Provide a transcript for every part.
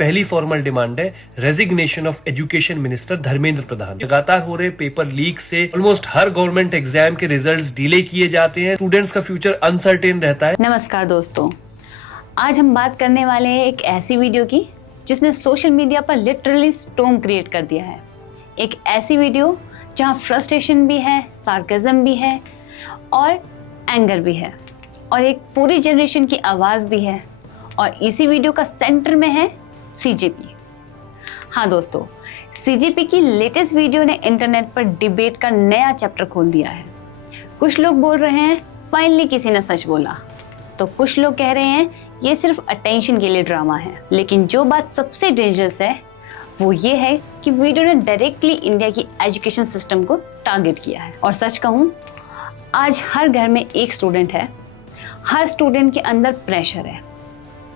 पहली formal demand है resignation of education minister Dharmendra Pradhan. लगातार हो रहे पेपर लीक से ऑलमोस्ट हर गवर्नमेंट एग्जाम के रिजल्ट्स डिले किए जाते हैं, स्टूडेंट्स का फ्यूचर अनसर्टेन रहता है। नमस्कार दोस्तों, आज हम बात करने वाले हैं एक ऐसी वीडियो की जिसने सोशल मीडिया पर लिटरली स्टॉर्म क्रिएट कर दिया है। एक ऐसी वीडियो जहां फ्रस्ट्रेशन भी है, सार्केज्म भी है और एंगर भी है और एक पूरी जनरेशन की आवाज़ भी है। और इसी वीडियो का सेंटर में है सीजेपी। हाँ दोस्तों, सीजेपी की लेटेस्ट वीडियो ने इंटरनेट पर डिबेट का नया चैप्टर खोल दिया है। कुछ लोग बोल रहे हैं फाइनली किसी ने सच बोला, तो कुछ लोग कह रहे हैं ये सिर्फ अटेंशन के लिए ड्रामा है। लेकिन जो बात सबसे डेंजरस है वो ये है कि वीडियो ने डायरेक्टली इंडिया की एजुकेशन सिस्टम को टारगेट किया है। और सच कहूँ, आज हर घर में एक स्टूडेंट है, हर स्टूडेंट के अंदर प्रेशर है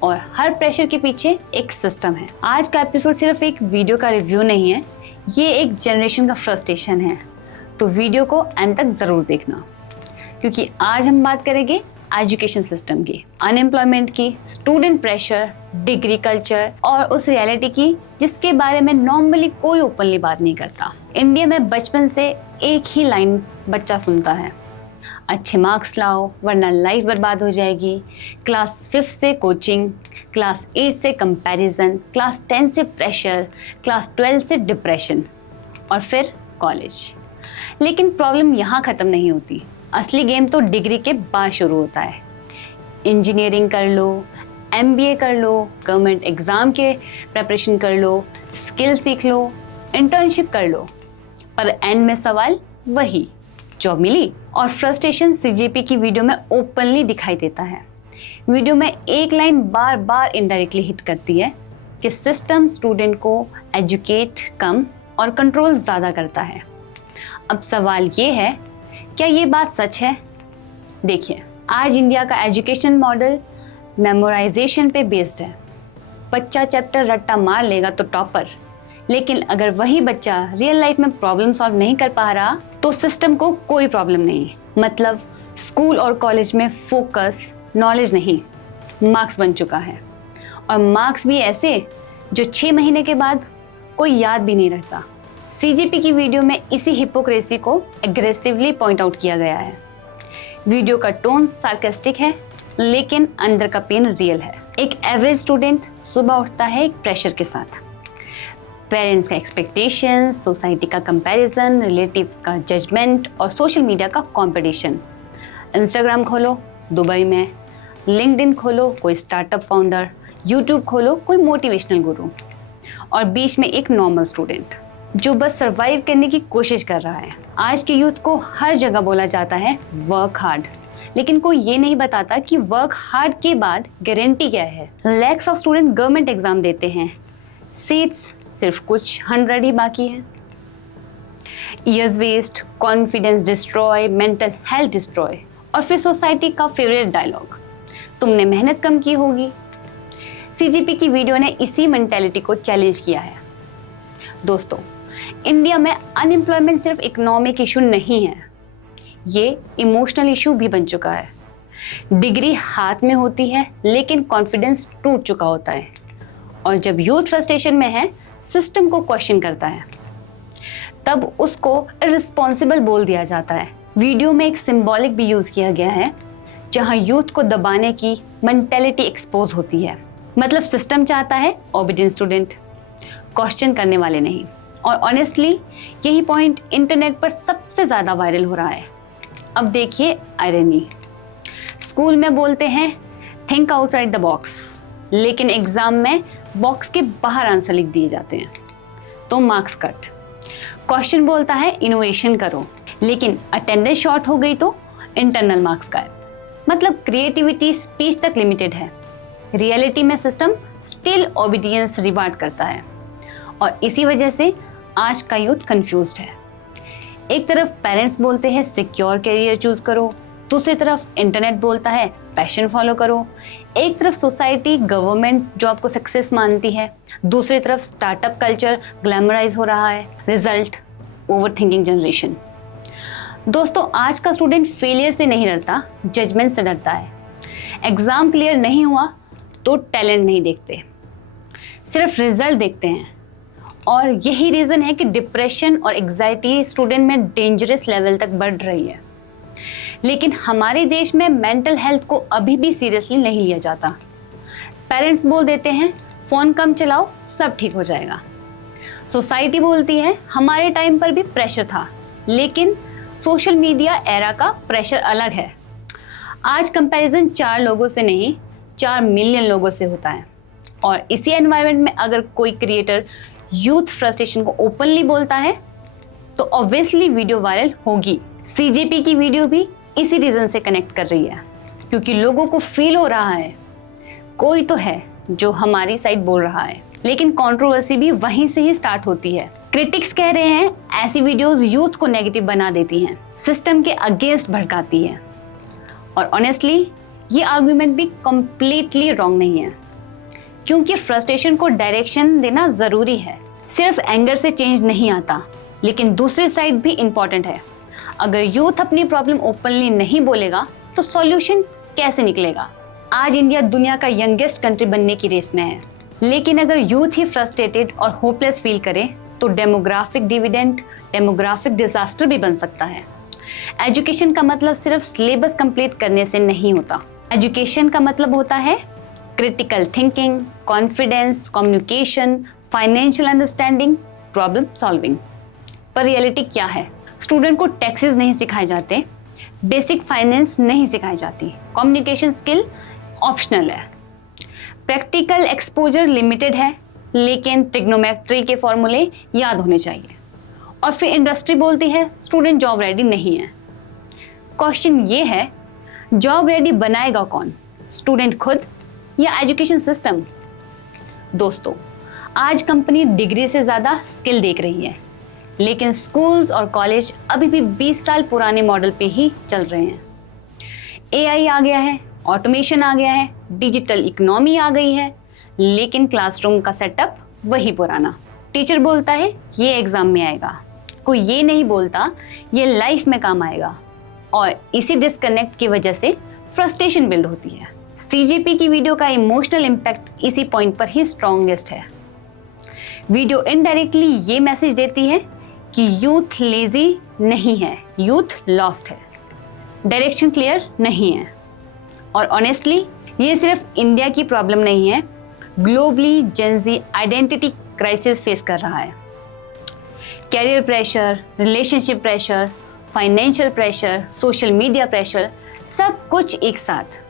और हर प्रेशर के पीछे एक सिस्टम है। आज का एपिसोड सिर्फ एक वीडियो का रिव्यू नहीं है, ये एक जनरेशन का फ्रस्ट्रेशन है। तो वीडियो को एंड तक ज़रूर देखना, क्योंकि आज हम बात करेंगे एजुकेशन सिस्टम की, अनएम्प्लॉयमेंट की, स्टूडेंट प्रेशर, डिग्री कल्चर और उस रियलिटी की जिसके बारे में नॉर्मली कोई ओपनली बात नहीं करता। इंडिया में बचपन से एक ही लाइन बच्चा सुनता है, अच्छे मार्क्स लाओ वरना लाइफ बर्बाद हो जाएगी। क्लास 5 से कोचिंग, क्लास 8 से कंपैरिजन, क्लास 10 से प्रेशर, क्लास 12 से डिप्रेशन और फिर कॉलेज। लेकिन प्रॉब्लम यहाँ ख़त्म नहीं होती। असली गेम तो डिग्री के बाद शुरू होता है। इंजीनियरिंग कर लो, MBA कर लो, गवर्नमेंट एग्ज़ाम के प्रिपरेशन कर लो, स्किल सीख लो, इंटर्नशिप कर लो, पर एंड में सवाल वही, जॉब मिली? और फ्रस्ट्रेशन सीजेपी की वीडियो में ओपनली दिखाई देता है। वीडियो में एक लाइन बार बार इनडायरेक्टली हिट करती है कि सिस्टम स्टूडेंट को एजुकेट कम और कंट्रोल ज़्यादा करता है। अब सवाल ये है, क्या ये बात सच है? देखिए, आज इंडिया का एजुकेशन मॉडल मेमोराइजेशन पे बेस्ड है। बच्चा चैप्टर रट्टा मार लेगा तो टॉपर, लेकिन अगर वही बच्चा रियल लाइफ में प्रॉब्लम सॉल्व नहीं कर पा रहा तो सिस्टम को कोई प्रॉब्लम नहीं। मतलब स्कूल और कॉलेज में फोकस नॉलेज नहीं, मार्क्स बन चुका है। और मार्क्स भी ऐसे जो 6 महीने के बाद कोई याद भी नहीं रहता। सीजेपी की वीडियो में इसी हिपोक्रेसी को एग्रेसिवली पॉइंट आउट किया गया है। वीडियो का टोन सार्कास्टिक है, लेकिन अंदर का पेन रियल है। एक एवरेज स्टूडेंट सुबह उठता है एक प्रेशर के साथ, पेरेंट्स का एक्सपेक्टेशन, सोसाइटी का कंपैरिजन, रिलेटिव्स का जजमेंट और सोशल मीडिया का कंपटीशन। इंस्टाग्राम खोलो दुबई में, लिंक्डइन खोलो कोई स्टार्टअप फाउंडर, यूट्यूब खोलो कोई मोटिवेशनल गुरु, और बीच में एक नॉर्मल स्टूडेंट जो बस सर्वाइव करने की कोशिश कर रहा है। आज के यूथ को हर जगह बोला जाता है वर्क हार्ड, लेकिन कोई ये नहीं बताता कि वर्क हार्ड के बाद गारंटी क्या है। Lakhs of student government exam देते हैं, सीट्स सिर्फ कुछ 100 ही बाकी है। Years waste, confidence destroy, mental health destroy, और फिर सोसाइटी का फेवरेट डायलॉग, तुमने मेहनत कम की होगी। सीजेपी की वीडियो ने इसी मेंटेलिटी को चैलेंज किया है। दोस्तों, इंडिया में अनएम्प्लॉयमेंट सिर्फ इकोनॉमिक इशू नहीं है, ये इमोशनल इशू भी बन चुका है। डिग्री हाथ में होती है लेकिन कॉन्फिडेंस टूट चुका होता है, और जब यूथ फ्रस्ट्रेशन में है, सिस्टम को क्वेश्चन करता है, तब उसको इर्रिस्पॉन्सिबल बोल दिया जाता है। वीडियो में एक सिंबॉलिक भी यूज़ किया गया है जहां यूथ को दबाने की मेंटेलिटी एक्सपोज होती है। मतलब सिस्टम चाहता है ओबीडिएंट स्टूडेंट, क्वेश्चन करने वाले नहीं। और ऑनेस्टली यही पॉइंट इंटरनेट पर सबसे ज़्यादा वायरल हो रहा है। अब देखिए आयरनी, स्कूल में बोलते हैं थिंक आउटसाइड द बॉक्स, लेकिन एग्जाम में बॉक्स के बाहर आंसर लिख दिए जाते हैं, तो मार्क्स कट। क्वेश्चन बोलता है इनोवेशन करो, लेकिन अटेंडेंस शॉर्ट हो गई तो इंटरनल मार्क्स गायब। मतलब क्रिएटिविटी स्पीच तक लिमिटेड है। रियलिटी में सिस्टम स्टिल ओबीडियंस रिवार्ड करता है, और इसी वजह से आज का यूथ कंफ्यूज्ड है। एक तरफ पेरेंट्स बोलते हैं सिक्योर करियर चूज करो, दूसरी तरफ इंटरनेट बोलता है पैशन फॉलो करो। एक तरफ सोसाइटी गवर्नमेंट जॉब को सक्सेस मानती है, दूसरी तरफ स्टार्टअप कल्चर ग्लैमराइज हो रहा है। Result over thinking generation. दोस्तों, आज का स्टूडेंट फेलियर से नहीं डरता, जजमेंट से डरता है। एग्जाम क्लियर नहीं हुआ तो टैलेंट नहीं देखते, सिर्फ रिजल्ट देखते हैं। और यही रीज़न है कि डिप्रेशन और एग्जाइटी स्टूडेंट में डेंजरस लेवल तक बढ़ रही है। लेकिन हमारे देश में मेंटल हेल्थ को अभी भी सीरियसली नहीं लिया जाता। पेरेंट्स बोल देते हैं फ़ोन कम चलाओ, सब ठीक हो जाएगा। सोसाइटी बोलती है हमारे टाइम पर भी प्रेशर था, लेकिन सोशल मीडिया एरा का प्रेशर अलग है। आज कंपैरिजन 4 लोगों से नहीं, 4 मिलियन लोगों से होता है। और इसी एनवायरनमेंट में अगर कोई क्रिएटर यूथ फ्रस्ट्रेशन को ओपनली बोलता है तो ऑब्वियसली वीडियो वायरल होगी। सीजेपी की वीडियो भी इसी रीज़न से कनेक्ट कर रही है, क्योंकि लोगों को फील हो रहा है कोई तो है जो हमारी साइड बोल रहा है। लेकिन कंट्रोवर्सी भी वहीं से ही स्टार्ट होती है। क्रिटिक्स कह रहे हैं ऐसी वीडियोस यूथ को नेगेटिव बना देती हैं, सिस्टम के अगेंस्ट भड़काती है। और ऑनेस्टली ये आर्गुमेंट भी कम्प्लीटली रॉन्ग नहीं है, क्योंकि फ्रस्ट्रेशन को डायरेक्शन देना ज़रूरी है। सिर्फ एंगर से चेंज नहीं आता, लेकिन दूसरी साइड भी इम्पॉर्टेंट है। अगर यूथ अपनी प्रॉब्लम ओपनली नहीं बोलेगा तो सॉल्यूशन कैसे निकलेगा? आज इंडिया दुनिया का यंगेस्ट कंट्री बनने की रेस में है, लेकिन अगर यूथ ही फ्रस्ट्रेटेड और होपलेस फील करे तो डेमोग्राफिक डिविडेंड, डेमोग्राफिक डिजास्टर भी बन सकता है। एजुकेशन का मतलब सिर्फ सिलेबस कंप्लीट करने से नहीं होता। एजुकेशन का मतलब होता है critical thinking, confidence, communication, financial understanding, problem solving. पर रियलिटी क्या है? स्टूडेंट को टैक्सेस नहीं सिखाए जाते, बेसिक फाइनेंस नहीं सिखाई जाती, कम्युनिकेशन स्किल ऑप्शनल है, प्रैक्टिकल एक्सपोजर लिमिटेड है, लेकिन ट्रिग्नोमेट्री के फॉर्मूले याद होने चाहिए। और फिर इंडस्ट्री बोलती है स्टूडेंट जॉब रेडी नहीं है। क्वेश्चन ये है, जॉब रेडी बनाएगा कौन? स्टूडेंट खुद या एजुकेशन सिस्टम? दोस्तों, आज कंपनी डिग्री से ज़्यादा स्किल देख रही है, लेकिन स्कूल्स और कॉलेज अभी भी 20 साल पुराने मॉडल पे ही चल रहे हैं। एआई आ गया है, ऑटोमेशन आ गया है, डिजिटल इकोनॉमी आ गई है, लेकिन क्लासरूम का सेटअप वही पुराना। टीचर बोलता है ये एग्ज़ाम में आएगा, कोई ये नहीं बोलता ये लाइफ में काम आएगा। और इसी डिस्कनेक्ट की वजह से फ्रस्ट्रेशन बिल्ड होती है। सीजेपी की वीडियो का इमोशनल इम्पैक्ट इसी पॉइंट पर ही स्ट्रॉन्गेस्ट है। वीडियो इनडायरेक्टली ये मैसेज देती है कि यूथ लेजी नहीं है, यूथ लॉस्ट है, डायरेक्शन क्लियर नहीं है। और ऑनेस्टली ये सिर्फ इंडिया की प्रॉब्लम नहीं है, globally gen Z identity crisis face कर रहा है। Career pressure, relationship pressure, financial pressure, social media pressure, सब कुछ एक साथ।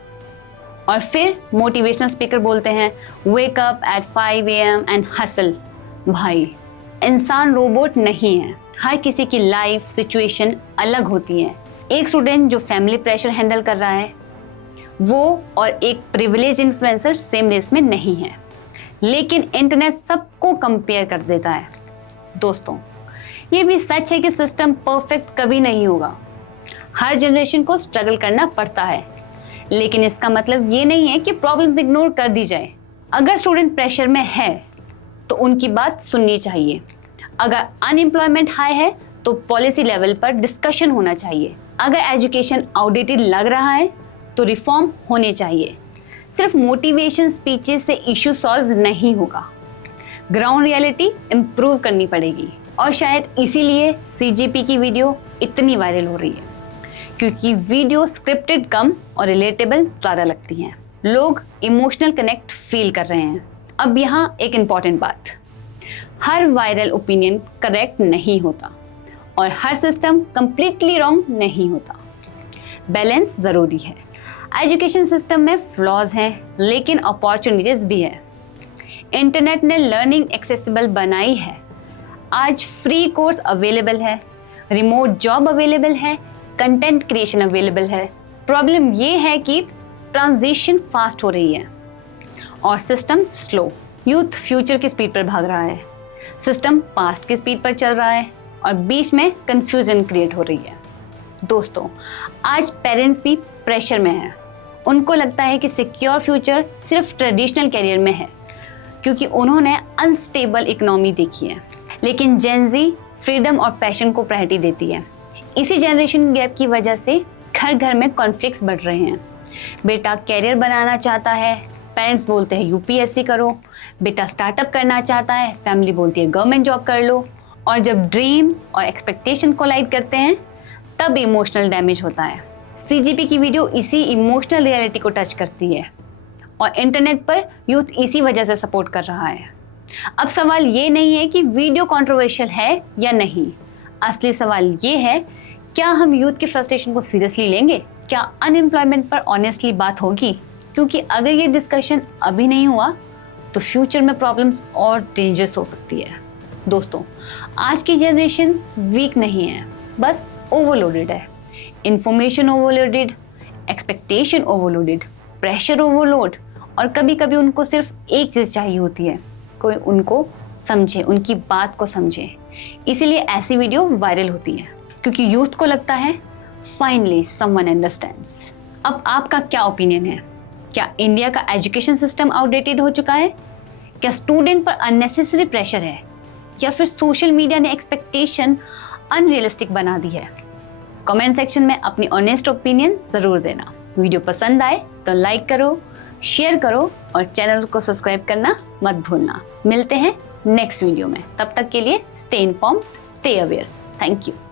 और फिर मोटिवेशनल स्पीकर बोलते हैं wake up at 5 AM and hustle. भाई, इंसान रोबोट नहीं है, हर किसी की लाइफ सिचुएशन अलग होती है। एक स्टूडेंट जो फैमिली प्रेशर हैंडल कर रहा है वो और एक प्रिविलेज इन्फ्लुएंसर सेम रेस में नहीं है, लेकिन इंटरनेट सबको कंपेयर कर देता है। दोस्तों, ये भी सच है कि सिस्टम परफेक्ट कभी नहीं होगा, हर जनरेशन को स्ट्रगल करना पड़ता है, लेकिन इसका मतलब ये नहीं है कि प्रॉब्लम्स इग्नोर कर दी जाए। अगर स्टूडेंट प्रेशर में है तो उनकी बात सुननी चाहिए। अगर अनएम्प्लॉयमेंट हाई है तो पॉलिसी लेवल पर डिस्कशन होना चाहिए। अगर एजुकेशन आउटडेटेड लग रहा है तो रिफॉर्म होने चाहिए। सिर्फ मोटिवेशन स्पीचेस से इशू सॉल्व नहीं होगा, ग्राउंड रियलिटी इम्प्रूव करनी पड़ेगी। और शायद इसीलिए सीजीपी की वीडियो इतनी वायरल हो रही है, क्योंकि वीडियो स्क्रिप्टेड कम और रिलेटेबल ज़्यादा लगती हैं। लोग इमोशनल कनेक्ट फील कर रहे हैं। अब यहाँ एक इम्पॉर्टेंट बात, हर वायरल ओपिनियन करेक्ट नहीं होता और हर सिस्टम कंप्लीटली रॉन्ग नहीं होता। बैलेंस ज़रूरी है। एजुकेशन सिस्टम में फ्लॉज हैं, लेकिन अपॉर्चुनिटीज भी है। इंटरनेट ने लर्निंग एक्सेसिबल बनाई है। आज फ्री कोर्स अवेलेबल है, रिमोट जॉब अवेलेबल है, कंटेंट क्रिएशन अवेलेबल है। प्रॉब्लम ये है कि ट्रांजिशन फास्ट हो रही है और सिस्टम स्लो। यूथ फ्यूचर की स्पीड पर भाग रहा है, सिस्टम पास्ट की स्पीड पर चल रहा है और बीच में कंफ्यूजन क्रिएट हो रही है। दोस्तों, आज पेरेंट्स भी प्रेशर में हैं। उनको लगता है कि सिक्योर फ्यूचर सिर्फ ट्रेडिशनल करियर में है, क्योंकि उन्होंने अनस्टेबल इकोनॉमी देखी है। लेकिन जेन ज़ी फ्रीडम और पैशन को प्रायोरिटी देती है। इसी जनरेशन गैप की वजह से घर घर में कॉन्फ्लिक्ट्स बढ़ रहे हैं। बेटा कैरियर बनाना चाहता है, पेरेंट्स बोलते हैं यूपीएससी करो। बेटा स्टार्टअप करना चाहता है, फैमिली बोलती है गवर्नमेंट जॉब कर लो, और जब ड्रीम्स और एक्सपेक्टेशन कोलाइड करते हैं तब इमोशनल डैमेज होता है। CGP की वीडियो इसी इमोशनल रियलिटी को टच करती है और इंटरनेट पर यूथ इसी वजह से सपोर्ट कर रहा है। अब सवाल ये नहीं है कि वीडियो कंट्रोवर्शियल है या नहीं, असली सवाल ये है क्या हम यूथ की फ्रस्ट्रेशन को सीरियसली लेंगे, क्या अनएम्प्लॉयमेंट पर ऑनेस्टली बात होगी, क्योंकि अगर ये डिस्कशन अभी नहीं हुआ तो फ्यूचर में प्रॉब्लम्स और डेंजरस हो सकती है। दोस्तों, आज की जनरेशन वीक नहीं है, बस ओवरलोडेड है। Information overloaded, expectation overloaded, pressure overload, और कभी कभी उनको सिर्फ एक चीज़ चाहिए होती है, कोई उनको समझे, उनकी बात को समझे। इसीलिए ऐसी वीडियो वायरल होती है, क्योंकि यूथ को लगता है फाइनली समवन अंडरस्टैंड्स। अब आपका क्या ओपिनियन है? क्या इंडिया का एजुकेशन सिस्टम आउटडेटेड हो चुका है? क्या स्टूडेंट पर अननेसेसरी प्रेशर है, या फिर सोशल मीडिया ने एक्सपेक्टेशन अनरियलिस्टिक बना दी है? कमेंट सेक्शन में अपनी ऑनेस्ट ओपिनियन ज़रूर देना। वीडियो पसंद आए तो लाइक करो, शेयर करो और चैनल को सब्सक्राइब करना मत भूलना। मिलते हैं नेक्स्ट वीडियो में, तब तक के लिए stay informed, stay aware. Thank you.